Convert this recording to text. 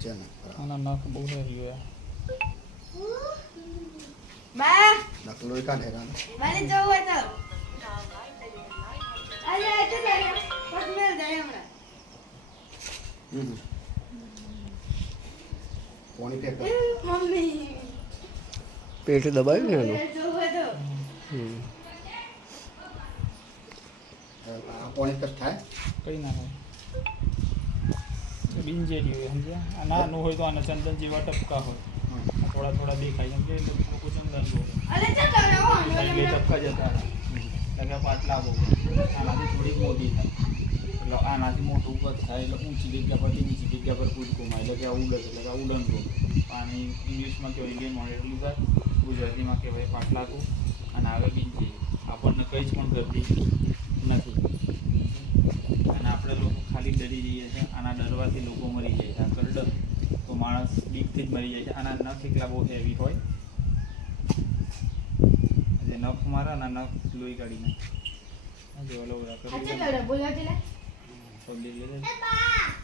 છે ને આના નખ બહુ રહ્યું યાર બા નકલો એ કાઢે કાને મને જવું હોય તો અરે એટલે જાય પટમેલ જાય હમણાં પાણી ફેંક મમ્મી પેટ દબાવ્યું ને એનું જવું હોય તો આ પાણી કશ થાય કઈ ના હોય બિનજેરી હોય સમજ્યા આ નાનું હોય તો આના ચંદન જેવા ટપકા હોય આ થોડા થોડા દેખાય કેમ કે લોકો ચંદન હોય અરે ચાલ કરાવો બે ટપકા જતા એટલે પાટલા બહુ આનાથી થોડીક મોટી થાય એટલે આનાથી મોટું ઉપર થાય એટલે ઊંચી જગ્યા પરથી નીચી જગ્યા પર કૂદકો મારે એટલે કે આ ઉડન એટલે કે ઉડન તો પાણી ઇંગ્લિશમાં કહેવાય ઇન્ડિયન મોડેલ સર ગુજરાતીમાં કહેવાય પાટલા તો અને આગળ બિનજેરી આપણને કંઈ જ પણ કરતી નથી અને આપણે લોકો ખાલી ડરી જઈએ છીએ આના ડરવાથી લોકો મરી જાય છે આ કરડર તો માણસ બીકથી જ મરી જાય છે આના નખ એકલા બહુ હેવી હોય જે નખ મારા ના નખ લોહી કાઢી નાખે જો ઓલો અચ્છા બોલવા ચલા પબ્લિક લે